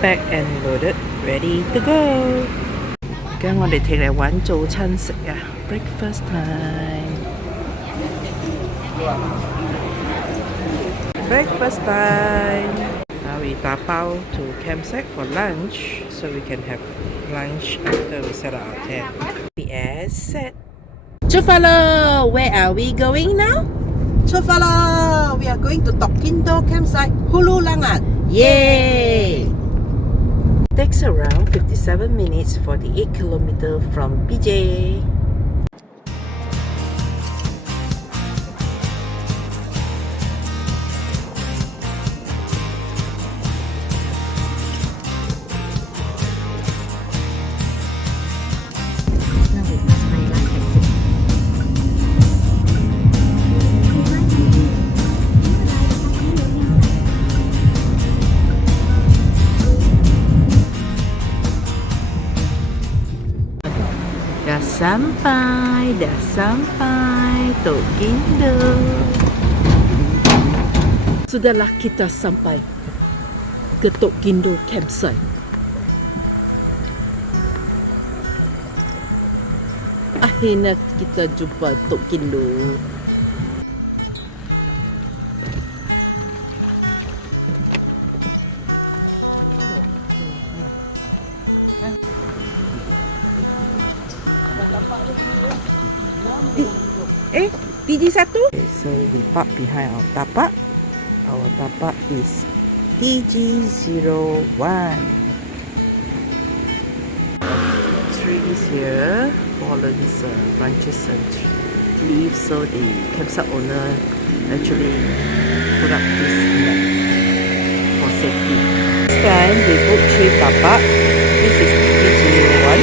packed and loaded, ready to go. 跟我哋聽嚟玩早餐食啊 ，breakfast time. Breakfast time. Now we tapao to campsite for lunch, so we can have lunch after we set up our tent. We are set. Chufalo, where are we going now? Chufalo, we are going to Tok Gindo Campsite, Hulu Langat. Yay! Takes around 57 minutes, 48 kilometers from PJ. Dah sampai Tok Gindo. Sudahlah kita sampai ke Tok Gindo Campsite. Akhirnya kita jumpa Tok Gindo. TG1. So we park behind our tapak. Our tapak is TG01. Trees here, fallen branches and leaves. So the campsite owner actually put up this net for safety. This time they booked 3 tapak. This is TG01.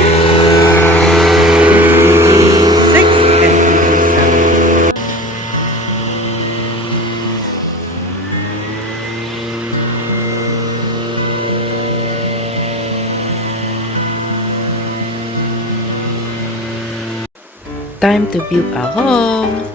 Time to build our home.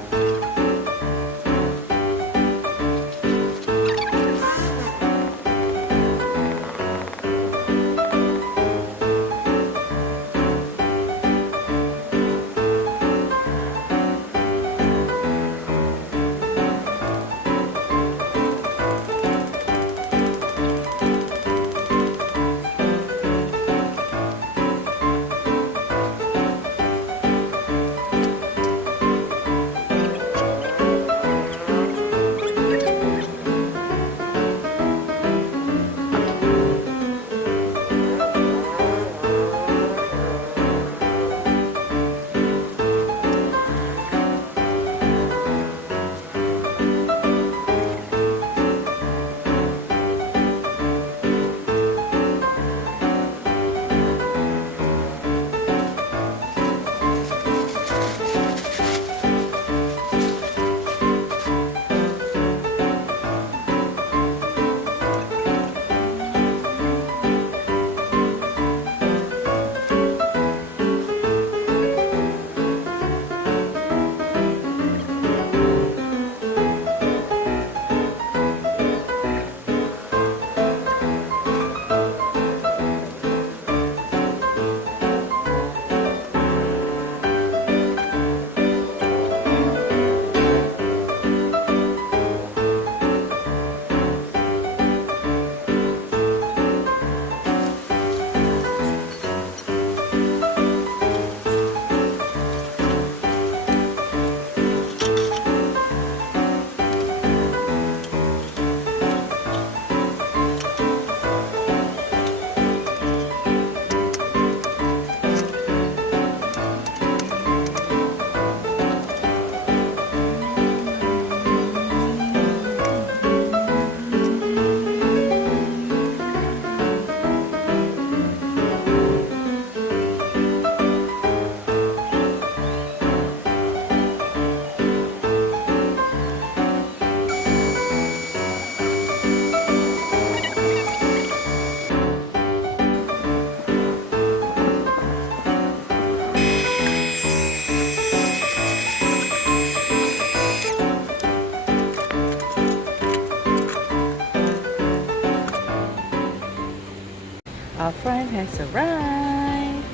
friend has arrived.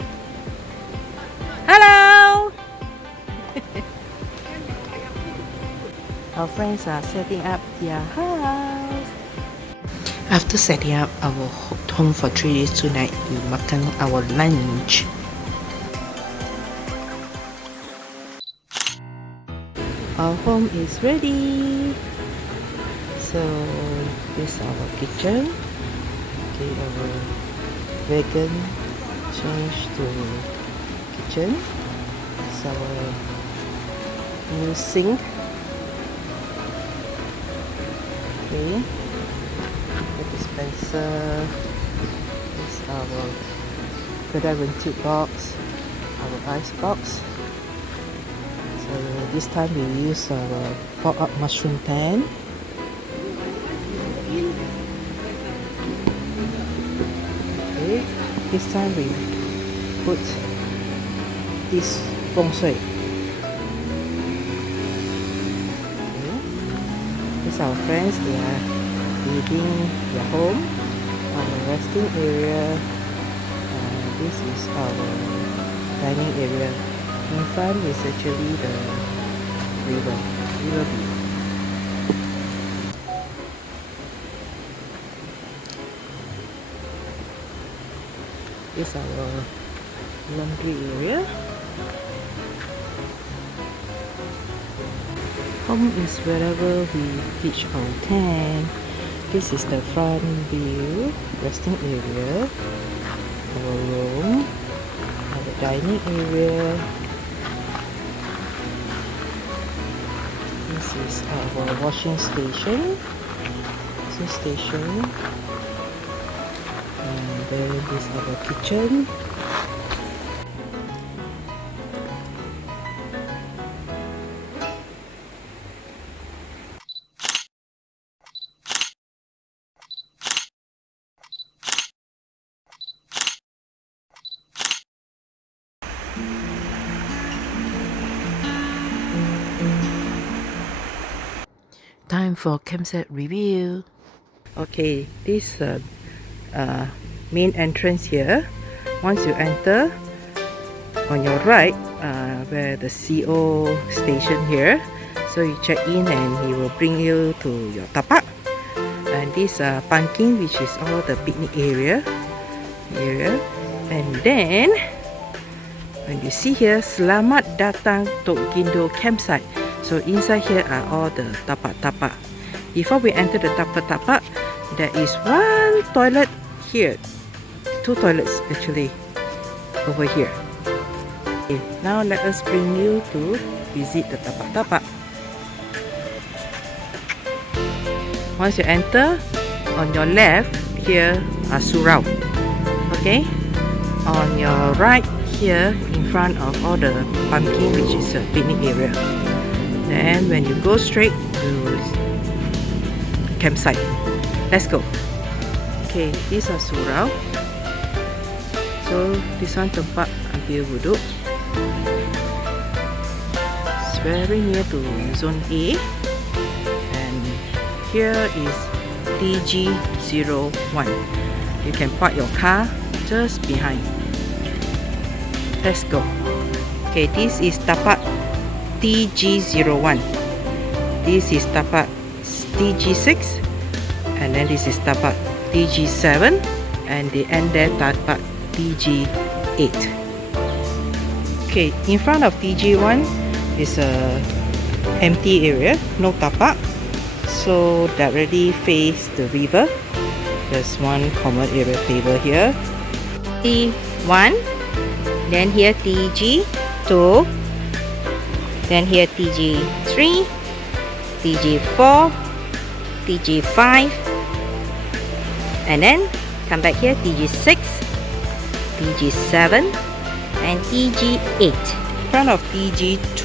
Hello! Our friends are setting up their house. After setting up our home for 3 days 2 nights, we makan our lunch. Our home is ready. So this is our kitchen. Okay, our wagon changed to kitchen. It's our new sink. Okay, the dispenser. This is our kedai rentit box, our ice box. So this time we use our pop-up mushroom pan. Okay, this time we put this feng shui. Okay. These are our friends, they are leaving their home. Our resting area. This is our dining area. In front is actually the river view. This is our laundry area. Home is wherever we pitch our tent. This is the front view, resting area, our room, our dining area. This is our washing station. And then this is our kitchen. Time for campsite review. Okay, this main entrance here. Once you enter, on your right, where the CO station here. So you check in and he will bring you to your tapak. And this parking, which is all the picnic area. And then when you see here, Selamat Datang Tok Gindo Campsite. So inside here are all the tapak-tapak. Before we enter the tapak-tapak, there is one toilet here. 2 toilets actually over here. Okay, now let us bring you to visit the tapak-tapak. Once you enter, on your left here are surau. Okay, on your right here in front of all the pumpkin, which is a picnic area. Then when you go straight to campsite. Let's go. Okay, these are surau. So this one tempat ambil wuduk. It's very near to zone A. And here is TG01. You can park your car just behind. Let's go. Okay, this is tapak TG01. This is tapak TG6, and then this is tapak TG7, and the end there tapak TG8. Okay, in front of TG1 is a empty area, no tapak, so directly face the river. There's one common area table here. T1, then here TG2, then here TG3, TG4, TG5, and then come back here TG6, TG7, and TG8. In front of TG2,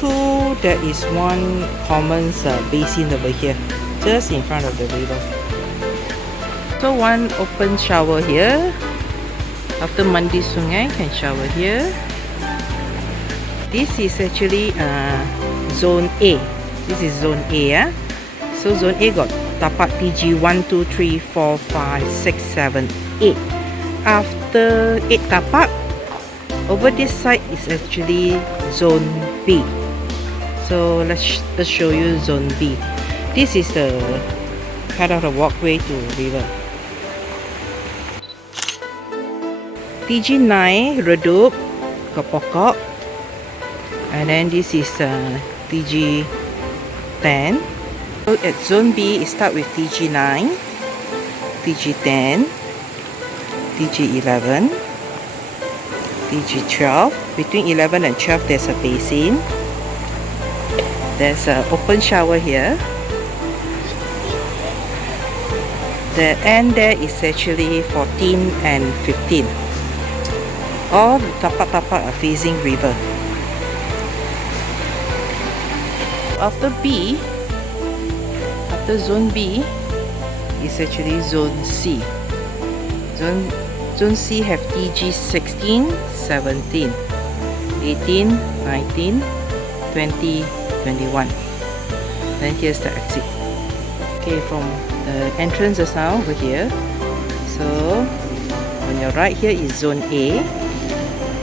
there is one common basin over here, just in front of the river. So one open shower here. After mandi sungai, can shower here. This is actually zone A. This is zone A. So zone A got tapak TG 1, 2, 3, 4, 5, 6, 7, 8. after 8 tapak, over this side is actually zone B. So let's show you zone B. This is the kind of the walkway to river. TG9 redup ke pokok, and then this is TG10. So at zone B, it start with TG9, TG10, TG11, TG12. Between 11 and 12, there's a basin. There's an open shower here. The end there is actually 14 and 15. All the tapak-tapak are facing river. After B, after zone B, is actually zone C. Zone C have TG 16, 17, 18, 19, 20, 21. Then here's the exit. Okay, from the entrance just now over here. So on your right here is zone A,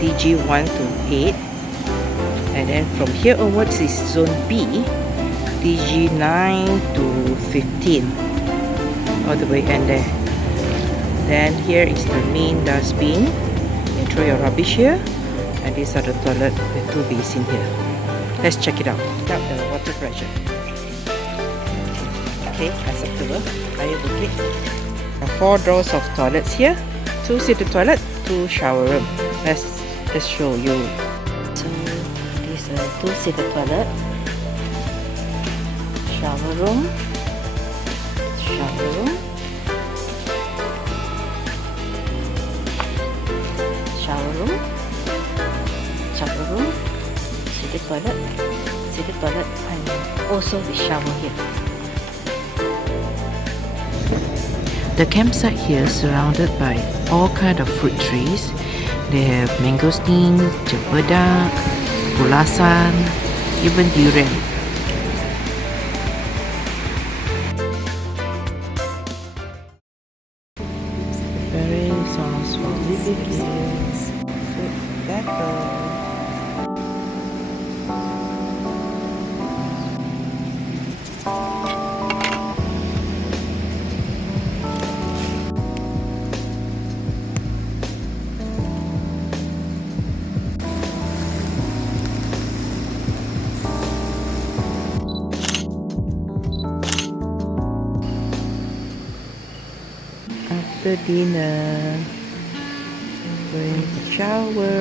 TG 1 to 8. And then from here onwards is zone B, TG 9 to 15, all the way end there. Then here is the main dustbin. You throw your rubbish here, and these are the toilet with 2 basins here. Let's check it out. Check out the water pressure. Okay, acceptable. Air bukit. 4 doors of toilets here. 2 seated toilet, 2 shower room. Let's show you. So this is a 2 seated toilet, shower room, shower room, shower room, shower room, seated toilet, and also the shower here. The campsite here is surrounded by all kind of fruit trees. They have mangosteen, cempedak, pulasan, even durian. Preparing sauce for BBQs. Fruit battle. After dinner, going to shower.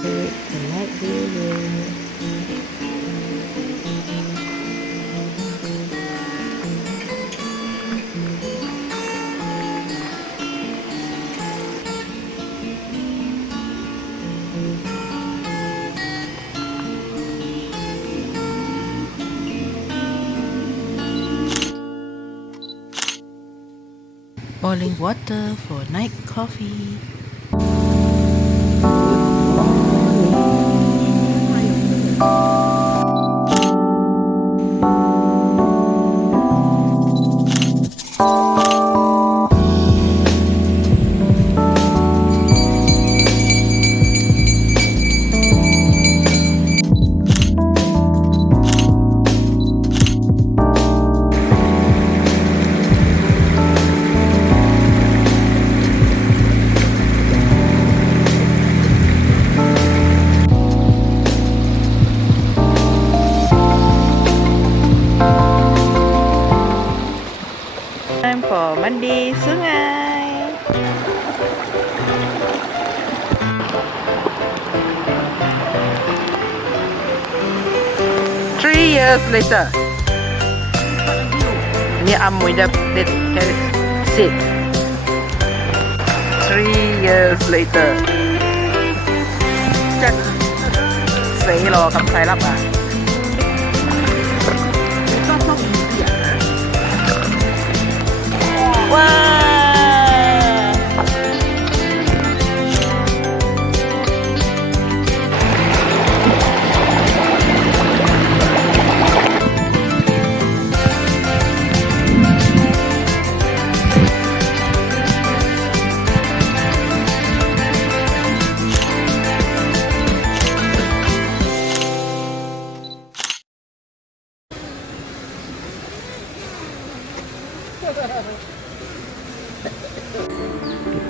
The night view. Boiling water for night coffee. Time for mandi sungai. Three years later. Ni amoy dah sit. 3 years later. จะ死咯，咁細粒啊！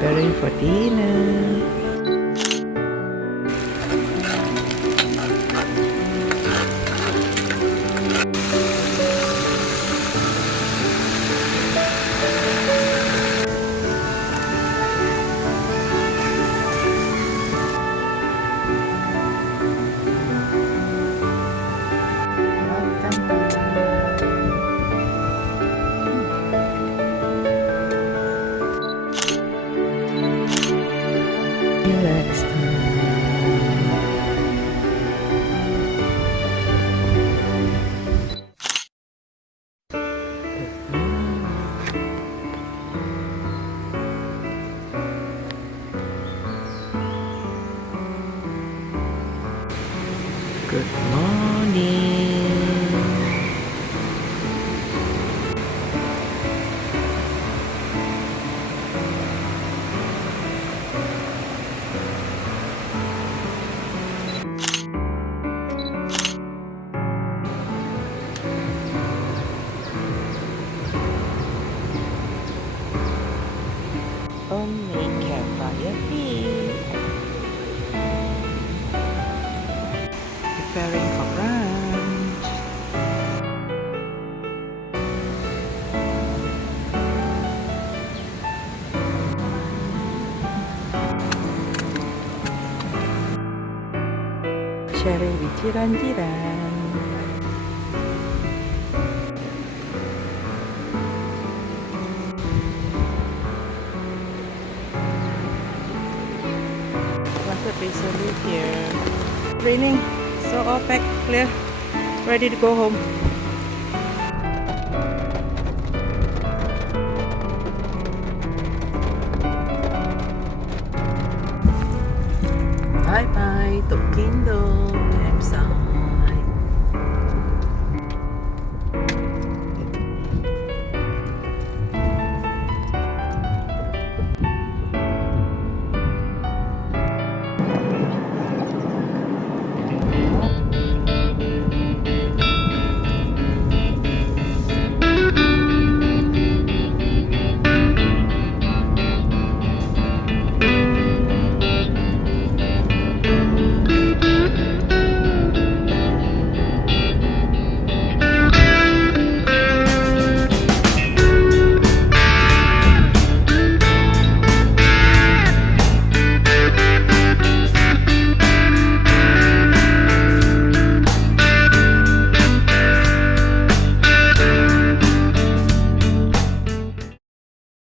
preparing for dinner. Relax time. Good morning. Homemade campfire pit. Preparing for brunch. Sharing with jiran-jiran. Langat Basin here. Raining, so all packed, clear, ready to go home.